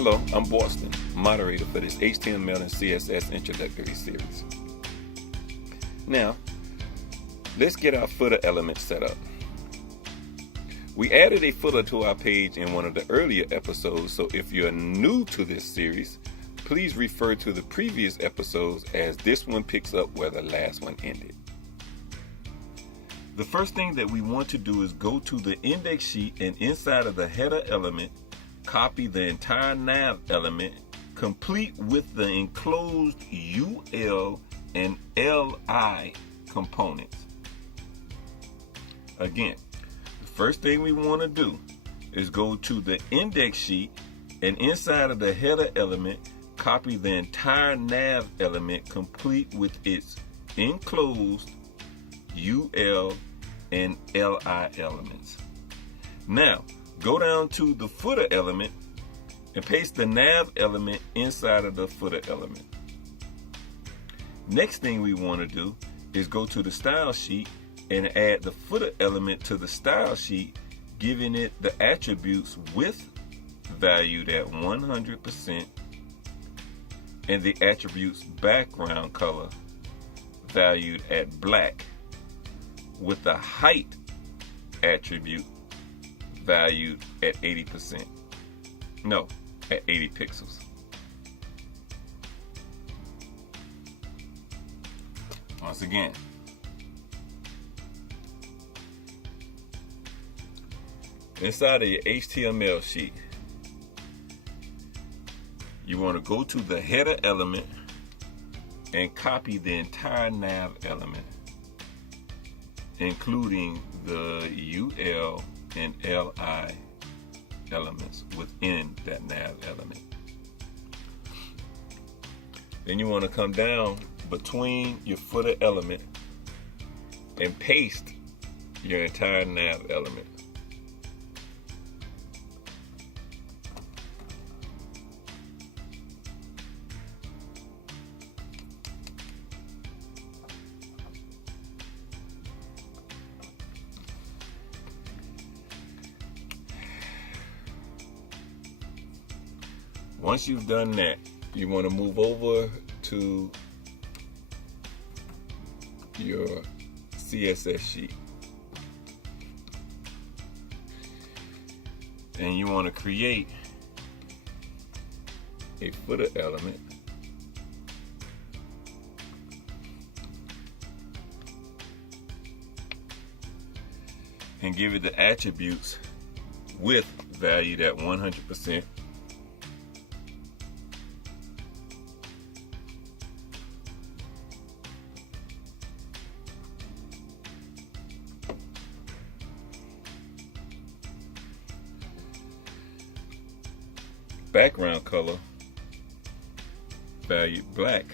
Hello, I'm Boston, moderator for this HTML and CSS Introductory Series. Now, let's get our footer element set up. We added a footer to our page in one of the earlier episodes, so if you're new to this series, please refer to the previous episodes as this one picks up where the last one ended. The first thing that we want to do is go to the index sheet and inside of the header element, copy the entire nav element, complete with the enclosed UL and LI components. Again, the first thing we want to do is go to the index sheet and inside of the header element, copy the entire nav element complete with its enclosed UL and LI elements. Now, go down to the footer element and paste the nav element inside of the footer element. Next thing we want to do is go to the style sheet and add the footer element to the style sheet, giving it the attributes width valued at 100% and the attributes background color valued at black, with the height attribute valued at 80%. No, at 80 pixels. Once again, inside of your HTML sheet, you want to go to the header element and copy the entire nav element, including the UL and LI elements within that nav element. Then you want to come down between your footer element and paste your entire nav element. Once you've done that, you want to move over to your CSS sheet. And you want to create a footer element. And give it the attributes width valued at 100%. Background color valued black.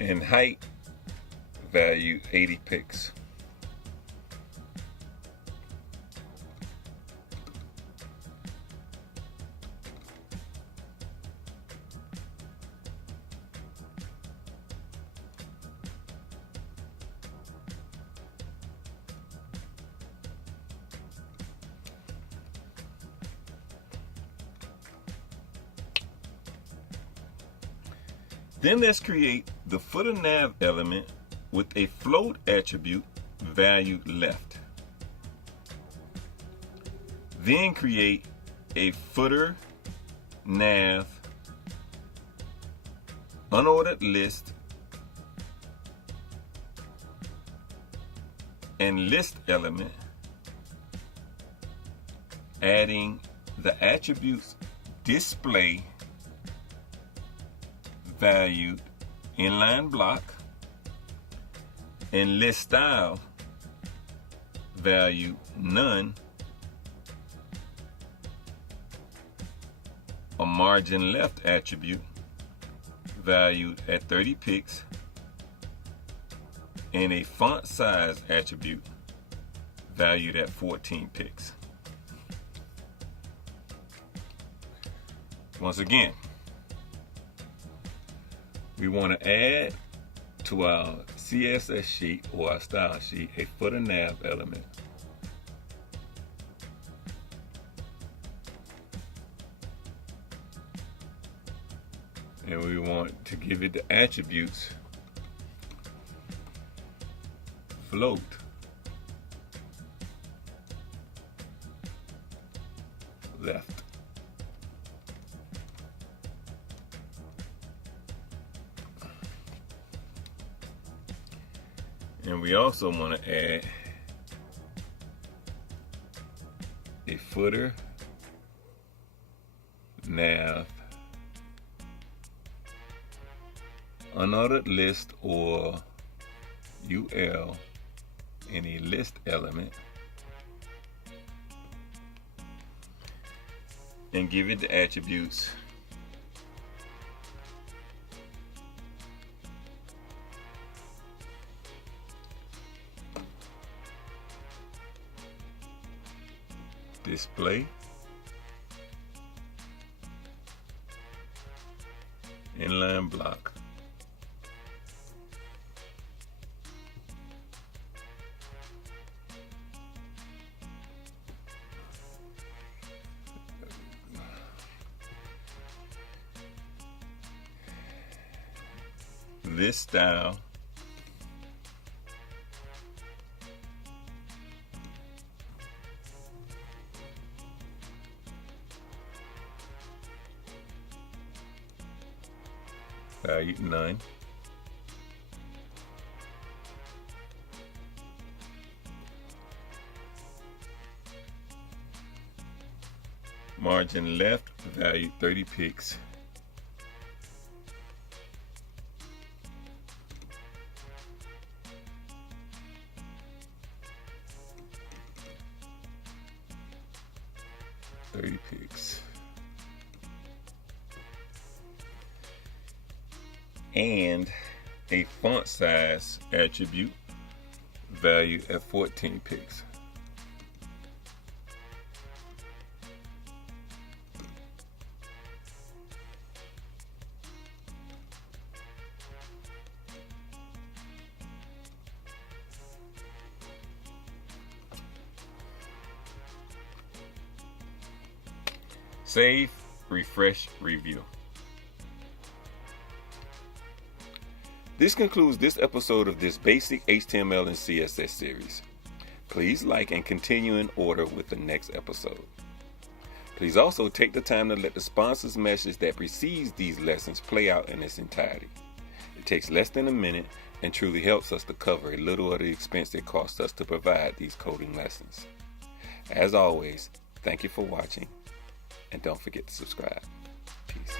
And height value 80 pixels. Then let's create the footer nav element with a float attribute valued left. Then create a footer nav unordered list and list element, adding the attributes display valued inline block and list style value none, a margin left attribute valued at 30 pixels, and a font size attribute valued at 14 pixels. Once again, we want to add to our CSS sheet or our style sheet a footer nav element. And we want to give it the attributes float, left, and we also want to add a footer nav unordered list or UL in a list element, and give it the attributes display, inline block, this style value none, margin left value 30 pixels, and a font size attribute value at 14 pixels. Save, refresh, review. This concludes this episode of this basic HTML and CSS series. Please like and continue in order with the next episode. Please also take the time to let the sponsor's message that precedes these lessons play out in its entirety. It takes less than a minute and truly helps us to cover a little of the expense it costs us to provide these coding lessons. As always, thank you for watching, and don't forget to subscribe. Peace.